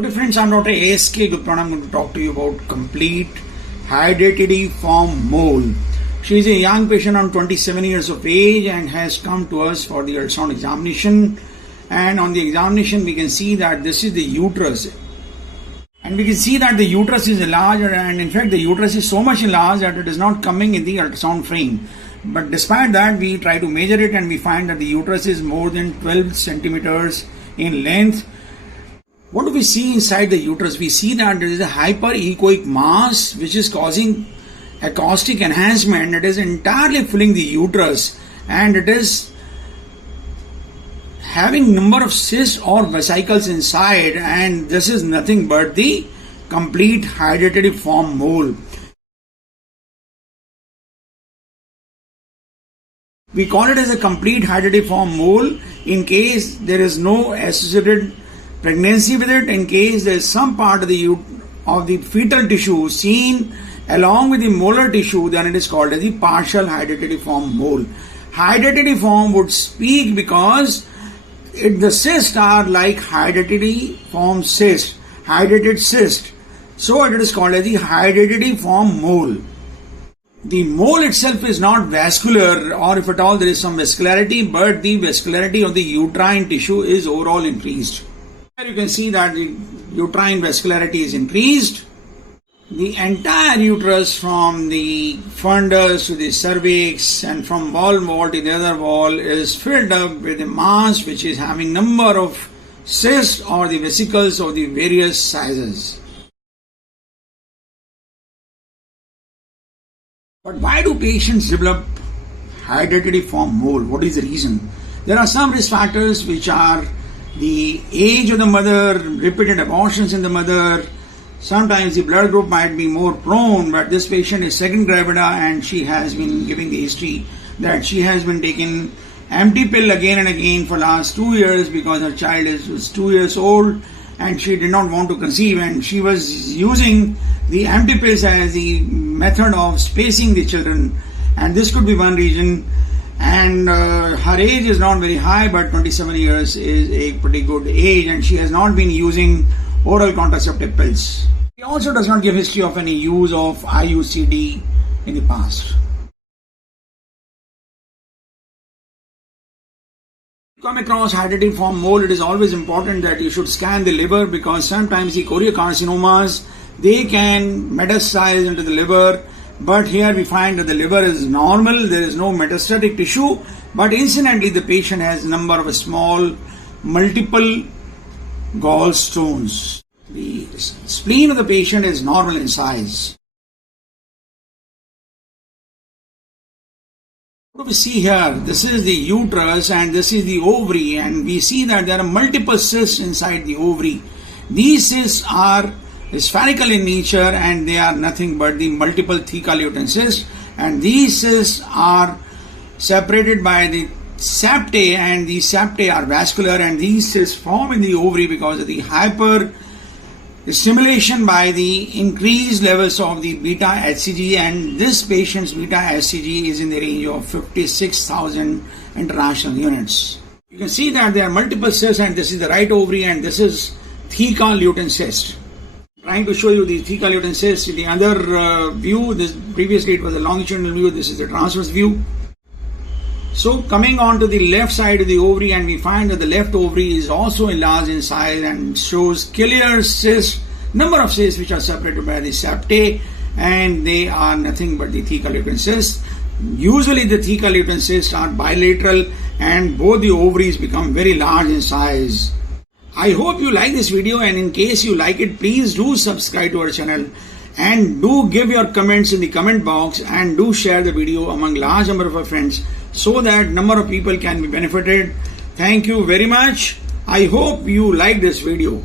Okay friends, I'm Dr. A.S.K. Gupta and I'm going to talk to you about complete hereditary-form mole. She is a young patient on 27 years of age and has come to us for the ultrasound examination. And on the examination we can see that this is the uterus. And we can see that the uterus is enlarged, and in fact the uterus is so much enlarged that it is not coming in the ultrasound frame. But despite that, we try to measure it and we find that the uterus is more than 12 centimeters in length. What do we see inside the uterus? We see that there is a hyperechoic mass which is causing acoustic enhancement. It is entirely filling the uterus and it is having number of cysts or vesicles inside, and this is nothing but the complete hereditary-form mole. We call it as a complete hereditary-form mole in case there is no associated pregnancy with it. In case there is some part of the fetal tissue seen along with the molar tissue, then it is called as the partial hereditary-form mole. Hereditary-form would speak because the cysts are like hereditary-form cyst, hydatid cyst. So it is called as the hereditary-form mole. The mole itself is not vascular, or if at all there is some vascularity, but the vascularity of the uterine tissue is overall increased. Here you can see that the uterine vascularity is increased. The entire uterus from the fundus to the cervix and from one wall to the other wall is filled up with a mass which is having number of cysts or the vesicles of the various sizes. But why do patients develop hereditary-form mole? What is the reason? There are some risk factors which are the age of the mother, repeated abortions in the mother. Sometimes the blood group might be more prone, but this patient is second gravida and she has been giving the history that she has been taking empty pill again and again for last 2 years because her child was 2 years old and she did not want to conceive, and she was using the empty pills as the method of spacing the children, and this could be one reason. And her age is not very high, but 27 years is a pretty good age, and she has not been using oral contraceptive pills. She also does not give history of any use of IUCD in the past. Come across hereditary-form mole, it is always important that you should scan the liver, because sometimes the choriocarcinomas, they can metastasize into the liver, but here we find that the liver is normal, there is no metastatic tissue, but incidentally the patient has a number of small multiple gallstones. The spleen of the patient is normal in size. What do we see here? This is the uterus and this is the ovary, and we see that there are multiple cysts inside the ovary. These cysts are spherical in nature and they are nothing but the multiple theca leutin cysts, and these cysts are separated by the septae, and these septae are vascular, and these cysts form in the ovary because of the hyper stimulation by the increased levels of the beta HCG, and this patient's beta HCG is in the range of 56,000 international units. You can see that there are multiple cysts, and this is the right ovary and this is theca leutin cyst. Trying to show you the theca leutin cyst in the other view. This previously it was a longitudinal view, this is the transverse view. So coming on to the left side of the ovary, and we find that the left ovary is also enlarged in size and shows clear cysts, number of cysts which are separated by the septae, and they are nothing but the theca leutin cysts. Usually the theca leutin cysts are bilateral and both the ovaries become very large in size. I hope you like this video, and in case you like it, please do subscribe to our channel and do give your comments in the comment box, and do share the video among large number of our friends so that number of people can be benefited. Thank you very much. I hope you like this video.